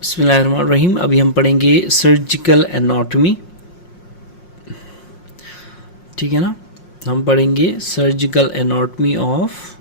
बिस्मिल्लाहिर्रहमानिर्रहीम। अभी हम पढ़ेंगे सर्जिकल एनाटॉमी, ठीक है ना। हम पढ़ेंगे surgical anatomy of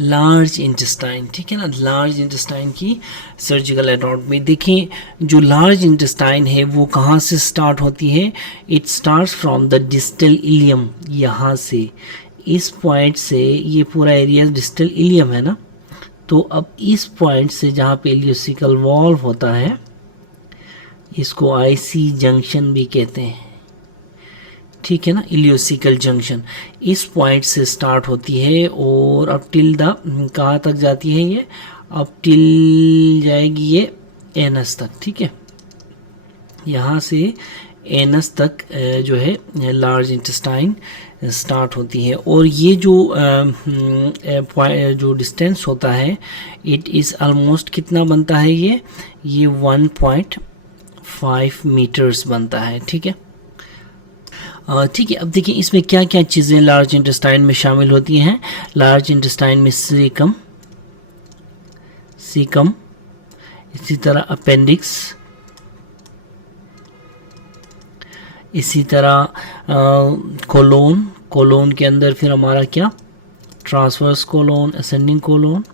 large intestine, ठीक है ना। लार्ज इंटेस्टाइन की सर्जिकल एनाटॉमी देखें। जो लार्ज इंटेस्टाइन है वो कहाँ से स्टार्ट होती है? It starts from the distal ileum. यहाँ से, इस पॉइंट से, ये पूरा एरिया डिस्टल इलियम है ना, तो अब इस पॉइंट से जहाँ पे इलियोसिकल वॉल्व होता है, इसको आईसी जंक्शन भी कहते हैं, ठीक है ना। इलियोसिकल जंक्शन इस पॉइंट से स्टार्ट होती है और अब टिल द कहाँ तक जाती है ये? अब टिल जाएगी ये एनस तक, ठीक है। यहाँ से एनस तक जो है लार्ज इंटेस्टाइन स्टार्ट होती है। और ये जो डिस्टेंस होता है, इट इज़ ऑलमोस्ट कितना बनता है ये 1.5 मीटर्स बनता है, ठीक है। ठीक है, अब देखिए इसमें क्या क्या चीज़ें लार्ज इंटेस्टाइन में शामिल होती हैं। लार्ज इंटेस्टाइन में सीकम, इसी तरह अपेंडिक्स, इसी तरह कोलोन के अंदर फिर हमारा क्या? Transverse colon, ascending colon,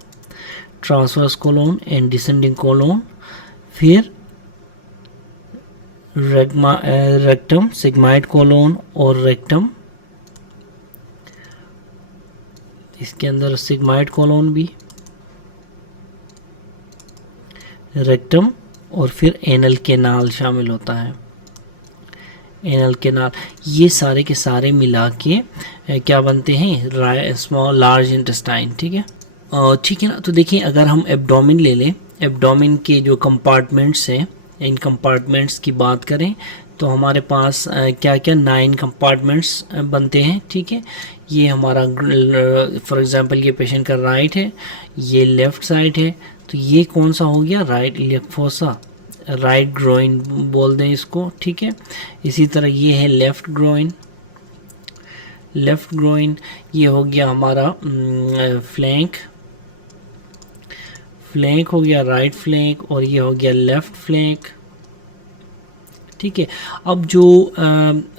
transverse colon and descending colon, फिर रेक्टम, सिग्माइड कोलोन और रेक्टम, इसके अंदर सिग्माइड कोलोन भी, रेक्टम, और फिर एनल केनाल शामिल होता है। एनल केनाल, ये सारे के सारे मिला के क्या बनते हैं? स्मॉल लार्ज इंटेस्टाइन, ठीक है। ठीक है ना। तो देखिए अगर हम एब्डोमेन ले लें, एब्डोमेन के जो कंपार्टमेंट्स हैं, इन कंपार्टमेंट्स की बात करें तो हमारे पास क्या क्या 9 कंपार्टमेंट्स बनते हैं, ठीक है। ये हमारा फॉर एग्जांपल ये पेशेंट का राइट है, ये लेफ़्ट साइड है, तो ये कौन सा हो गया? Right iliac fossa, right groin बोल दें इसको, ठीक है। इसी तरह ये है लेफ़्ट ग्रोइन, ये हो गया हमारा फ्लैंक हो गया, राइट फ्लैंक, और ये हो गया लेफ़्ट फ्लैंक, ठीक है। अब जो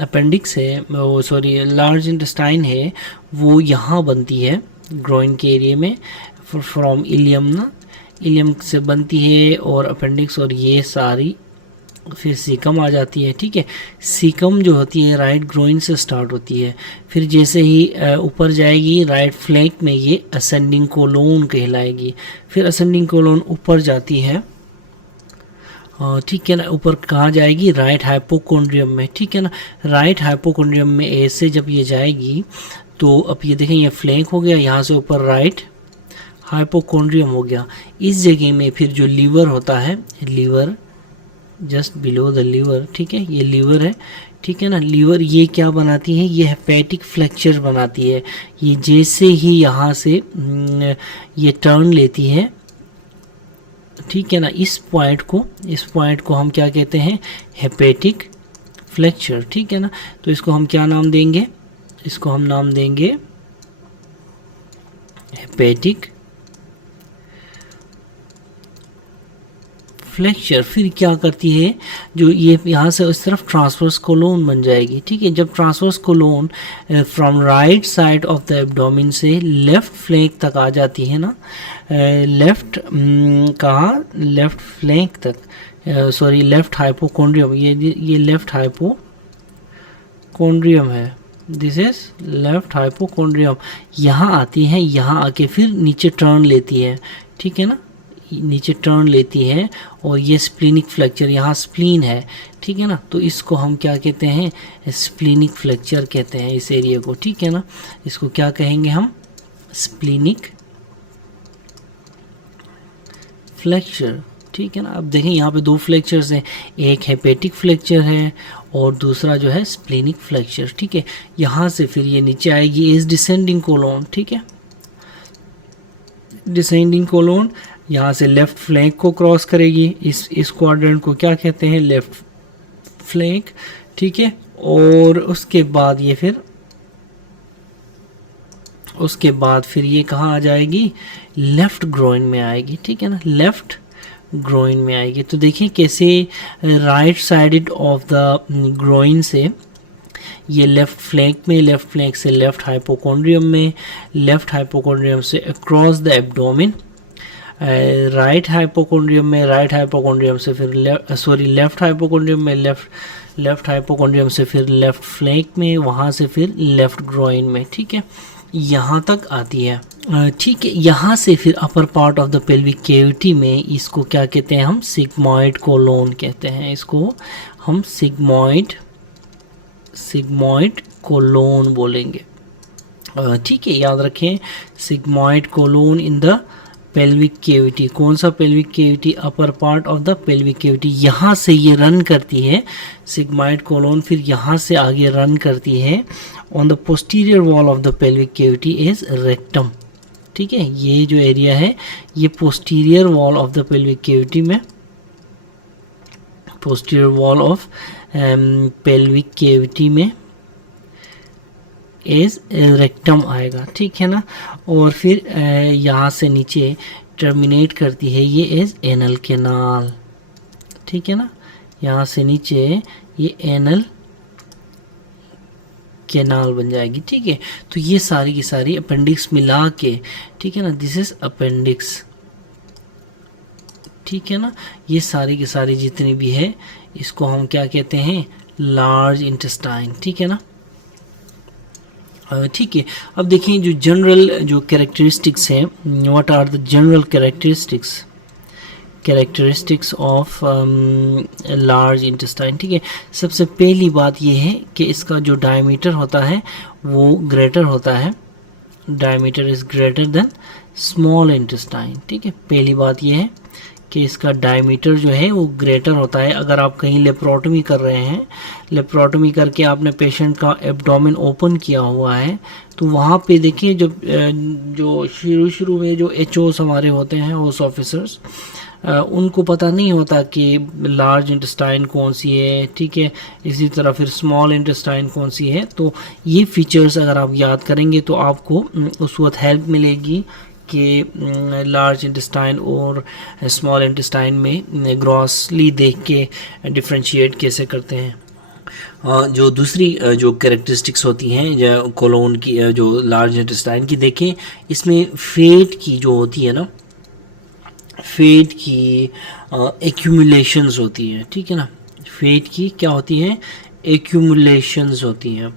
अपेंडिक्स है, वो सॉरी लार्ज इंटेस्टाइन है, वो यहाँ बनती है ग्रोइन के एरिया में, फ्रॉम इलियम ना, इलियम से बनती है, और अपेंडिक्स और ये सारी फिर सीकम आ जाती है, ठीक है। सीकम जो होती है राइट ग्रोइन से स्टार्ट होती है, फिर जैसे ही ऊपर जाएगी राइट फ्लैंक में ये असेंडिंग कोलोन कहलाएगी, फिर असेंडिंग कोलोन ऊपर जाती है, ठीक है ना। ऊपर कहाँ जाएगी? राइट हाइपोकोंड्रियम में, ठीक है ना। राइट हाइपोकोंड्रियम में ऐसे जब ये जाएगी तो अब ये देखें ये फ्लैंक हो गया, यहाँ से ऊपर राइट हाइपोकोंड्रियम हो गया। इस जगह में फिर जो लीवर होता है, liver just below the liver, ठीक है, ये लीवर है, ठीक है ना। लीवर ये क्या बनाती है? ये हेपेटिक फ्लेक्चर बनाती है। ये जैसे ही यहाँ से ये टर्न लेती है, ठीक है ना, इस पॉइंट को हम क्या कहते हैं? हेपेटिक फ्लेक्चर, ठीक है ना। तो इसको हम क्या नाम देंगे? इसको हम नाम देंगे हेपेटिक फ्लेक्चर। फिर क्या करती है? जो ये यहाँ से उस तरफ ट्रांसवर्स कोलोन बन जाएगी, ठीक है। जब transverse colon from right side of the abdomen से लेफ़्ट फ्लैंक तक आ जाती है ना, लेफ़्ट फ्लैंक तक, सॉरी लेफ़्ट हाइपोकोंड्रियम, ये लेफ़्ट हाइपोकोंड्रियम है, दिस इज लेफ़्ट हाइपोकोंड्रियम। यहाँ आती है, यहाँ आके फिर नीचे टर्न लेती है, ठीक है ना, नीचे टर्न लेती है, और ये स्प्लीनिक फ्लेक्चर, यहाँ स्प्लीन है, ठीक है ना। तो इसको हम क्या कहते हैं? स्प्लीनिक फ्लेक्चर कहते हैं इस एरिया को, ठीक है ना। इसको क्या कहेंगे हम? स्प्लीनिक फ्लेक्चर, ठीक है ना। अब देखें यहाँ पे 2 फ्लेक्चर्स हैं, एक हेपेटिक फ्लेक्चर है और दूसरा जो है स्प्लीनिक फ्लेक्चर, ठीक है। यहाँ से फिर ये नीचे आएगी इज डिसेंडिंग कोलोन, ठीक है। डिसेंडिंग कोलोन यहाँ से लेफ़्ट फ्लैंक को क्रॉस करेगी, इस क्वाड्रेंट को क्या कहते हैं? लेफ़्ट फ्लैंक, ठीक है। और उसके बाद ये कहाँ आ जाएगी, लेफ्ट ग्रोइन में आएगी, ठीक है ना, लेफ्ट ग्रोइन में आएगी। तो देखिए कैसे right sided of the groin से ये लेफ्ट फ्लैंक में, लेफ्ट फ्लैंक से लेफ्ट हाइपोकॉन्ड्रियम में, लेफ्ट हाइपोकॉन्ड्रियम से across the abdomen, right hypochondrium में, राइट हाइपोकॉन्ड्रियम से फिर लेफ्ट हाइपोकॉन्ड्रियम में, लेफ्ट हाइपोकॉन्ड्रियम से फिर लेफ्ट फ्लैंक में, वहाँ से फिर लेफ्ट ग्रोइन में, ठीक है, यहाँ तक आती है। ठीक है, यहाँ से फिर अपर part of the pelvic cavity में, इसको क्या कहते हैं हम, सिग्मॉइड कोलोन कहते हैं, इसको हम सिग्मॉइड कोलोन बोलेंगे। ठीक है, याद रखें, sigmoid colon in the pelvic cavity. कौन सा pelvic cavity, upper part of the pelvic cavity. यहाँ से ये रन करती है सिग्मॉइड कोलोन, फिर यहाँ से आगे रन करती है on the posterior wall of the pelvic cavity is rectum. ठीक है, ये जो एरिया है ये posterior wall of the pelvic cavity में, posterior wall of pelvic cavity में इज रेक्टम आएगा, ठीक है ना। और फिर यहाँ से नीचे टर्मिनेट करती है ये इज एनल कैनाल, ठीक है ना, यहाँ से नीचे ये एनल कैनाल बन जाएगी। ठीक है, तो ये सारी की सारी अपेंडिक्स मिला के, ठीक है ना, दिस इज अपेंडिक्स, ठीक है ना। ये सारी की सारी जितनी भी है इसको हम क्या कहते हैं, लार्ज इंटेस्टाइन, ठीक है ना। ठीक है, अब देखें जो जनरल जो कैरेक्टरिस्टिक्स हैं, what are the general characteristics of large intestine. ठीक है, सबसे पहली बात ये है कि इसका जो डायमीटर होता है वो ग्रेटर होता है, diameter is greater than small intestine. ठीक है, पहली बात ये है कि इसका डायमीटर जो है वो ग्रेटर होता है। अगर आप कहीं लेप्रोटमी कर रहे हैं, लेप्रोटमी करके आपने पेशेंट का एब्डोमेन ओपन किया हुआ है, तो वहाँ पे देखिए जो शुरू में जो एचओस हमारे होते हैं, हाउस ऑफिसर्स, उनको पता नहीं होता कि लार्ज इंटेस्टाइन कौन सी है, ठीक है, इसी तरह फिर स्मॉल इंटेस्टाइन कौन सी है। तो ये फीचर्स अगर आप याद करेंगे तो आपको उस वक्त हेल्प मिलेगी कि लार्ज इंटेस्टाइन और स्मॉल इंटेस्टाइन में ग्रॉसली देख के डिफ्रेंशिएट कैसे करते हैं। जो दूसरी जो कैरेक्टरिस्टिक्स होती हैं जो कोलोन की, जो लार्ज इंटेस्टाइन की, देखें इसमें फेट की जो होती है ना, फेट की एक्यूमुलेशंस होती हैं, ठीक है ना, फेट की क्या होती हैं, एक्यूमुलेशंस होती हैं,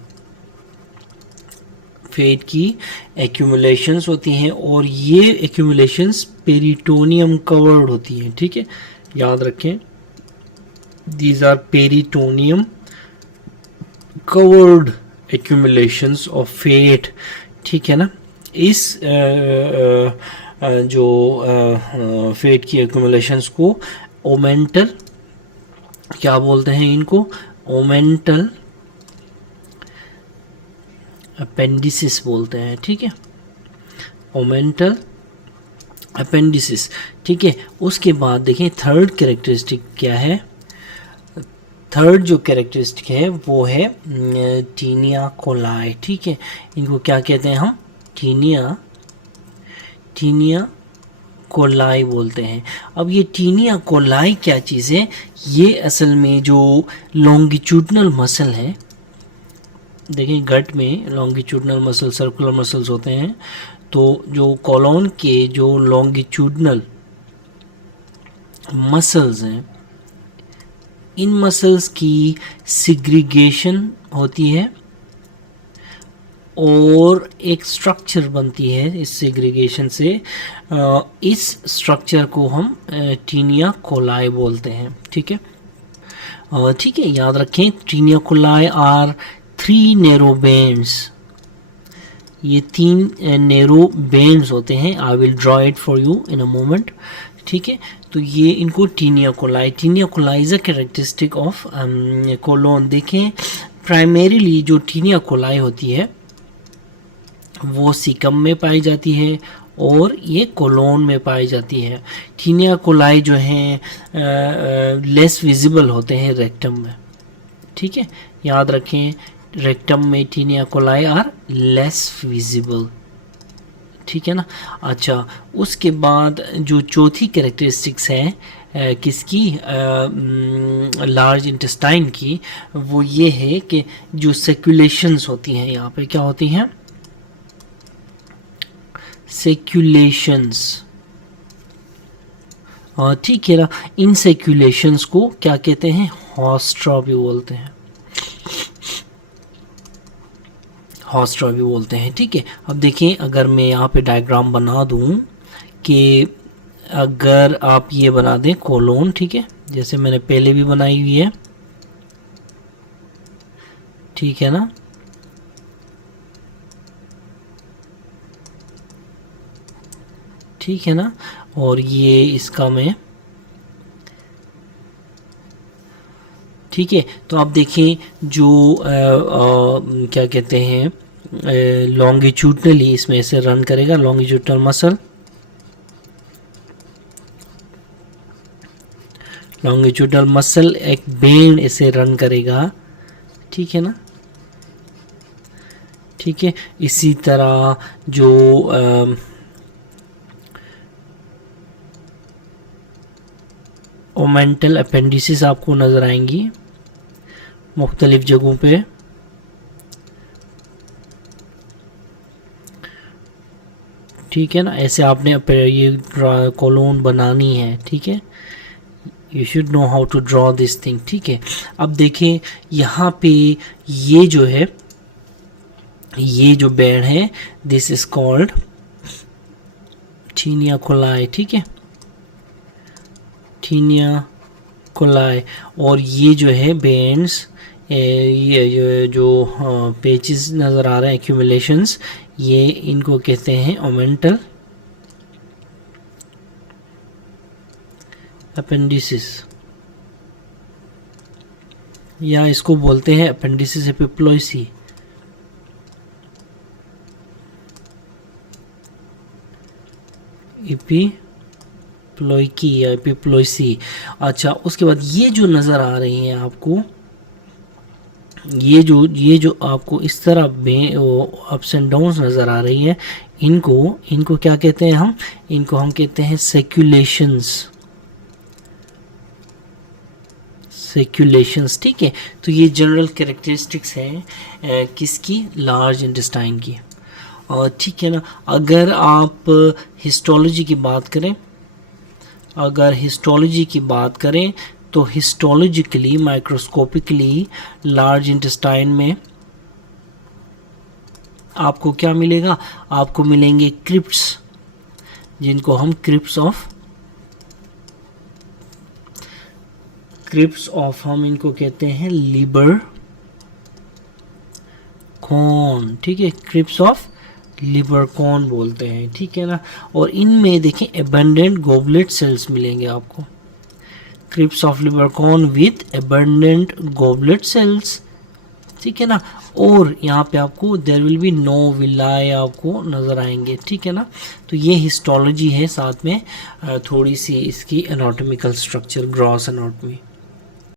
फेट की एक्यूमुलेशंस होती हैं, और ये एक्यूमुलेशंस पेरिटोनियम कवर्ड होती हैं। ठीक है, याद रखें, these are peritoneum covered accumulations of fat, ठीक है ना। इस जो फेट की एक्यूमुलेशंस को ओमेंटल क्या बोलते हैं, इनको ओमेंटल अपेंडिसिस बोलते हैं, ठीक है, ओमेंटल अपेंडिसिस। ठीक है, उसके बाद देखें थर्ड कैरेक्टरिस्टिक क्या है, थर्ड जो कैरेक्टरिस्टिक है वो है टीनिया कोलाई। ठीक है, इनको क्या कहते हैं हम, टीनिया कोलाई बोलते हैं। अब ये टीनिया कोलाई क्या चीज़ है, ये असल में जो लॉन्गिट्यूडनल मसल है, देखिए गट में लॉन्गिट्यूडनल मसल, सर्कुलर मसल्स होते हैं, तो जो कोलोन के जो लॉन्गिट्यूडनल मसल्स हैं, इन मसल्स की सिग्रीगेशन होती है और एक स्ट्रक्चर बनती है इस सेग्रीगेशन से। इस स्ट्रक्चर को हम टीनिया कोलाई बोलते हैं। ठीक है, ठीक है, याद रखें, taenia coli are 3 narrow bands, ये 3 नैरो बैंड्स होते हैं। I will draw it for you in a moment. ठीक है, तो ये इनको taenia coli is a characteristic of colon. देखें प्राइमरीली जो टीनिया कोलाई होती है वो सीकम में पाई जाती है और ये कोलोन में पाई जाती है। टीनिया कोलाई जो हैं लेस विजिबल होते हैं रेक्टम में। ठीक है, याद रखें, रेक्टम में taenia coli are less visible, ठीक है ना। अच्छा, उसके बाद जो चौथी कैरेक्टरिस्टिक्स है किसकी, लार्ज इंटेस्टाइन की, वो ये है कि जो सर्कुलेशंस होती हैं, यहाँ पे क्या होती हैं, सर्कुलेशंस, ठीक है ना। इन सर्कुलेशंस को क्या कहते हैं, हॉस्ट्रा भी बोलते हैं, हॉस्ट्रा भी बोलते हैं, ठीक है। अब देखें, अगर मैं यहाँ पे डायग्राम बना दूँ कि अगर आप ये बना दें कोलोन, ठीक है, जैसे मैंने पहले भी बनाई हुई है, ठीक है ना। ठीक है ना, और ये इसका मैं, ठीक है। तो आप देखें जो क्या कहते हैं, लॉन्गिट्यूडनली इसमें से रन करेगा, लॉन्गिट्यूडनल मसल, लॉन्गिट्यूडनल मसल एक बैंड ऐसे रन करेगा, ठीक है ना। ठीक है, इसी तरह जो ओमेंटल अपेंडिसेस आपको नज़र आएंगी मुख्तलिफ जगहों पे, ठीक है ना। ऐसे आपने ये कॉलोन बनानी है, ठीक है, you should know how to draw this thing, ठीक है। अब देखें यहाँ पे ये जो है, ये जो बैंड है, this is called taenia coli, ठीक है, टीनिया कोलाई। और ये जो है बैंड्स, ये जो पेचेस नज़र आ रहे हैं, एक्यूमुलेशंस, ये इनको कहते हैं ओमेंटल अपेंडिसिस, या इसको बोलते हैं अपेंडिसिस एपिप्लोइसी, एपिप्लोइकी या एपिप्लोइसी। अच्छा, उसके बाद ये जो नज़र आ रही हैं आपको, ये जो आपको इस तरह अप्स एंड डाउन्स नज़र आ रही है, इनको क्या कहते हैं हम, इनको हम कहते हैं सर्कुलेशंस, ठीक है। तो ये जनरल कैरेक्टरिस्टिक्स हैं किसकी, लार्ज इंटेस्टाइन की, और ठीक है ना। अगर आप हिस्टोलॉजी की बात करें, अगर हिस्टोलॉजी की बात करें तो हिस्टोलॉजिकली, माइक्रोस्कोपिकली लार्ज इंटेस्टाइन में आपको क्या मिलेगा, आपको मिलेंगे क्रिप्ट्स, जिनको हम क्रिप्ट्स ऑफ हम इनको कहते हैं लिबर कॉन, ठीक है, क्रिप्ट्स ऑफ लिबर कॉन बोलते हैं, ठीक है ना। और इनमें देखें एबंडेंट गोबलेट सेल्स मिलेंगे आपको, crypts of Lieberkuhn with abundant goblet cells, ठीक है ना। और यहाँ पे आपको there will be no villi आपको नज़र आएंगे, ठीक है ना। तो ये हिस्टोलॉजी है, साथ में थोड़ी सी इसकी एनाटॉमिकल स्ट्रक्चर, ग्रॉस एनाटॉमी।